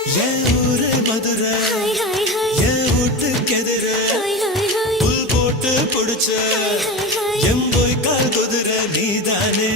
என் ஊரு மதுரை என் வீட்டுக்கு எதிர புல் போட்டு புடிச்ச எம்போய் கால் குதிரை நீதானே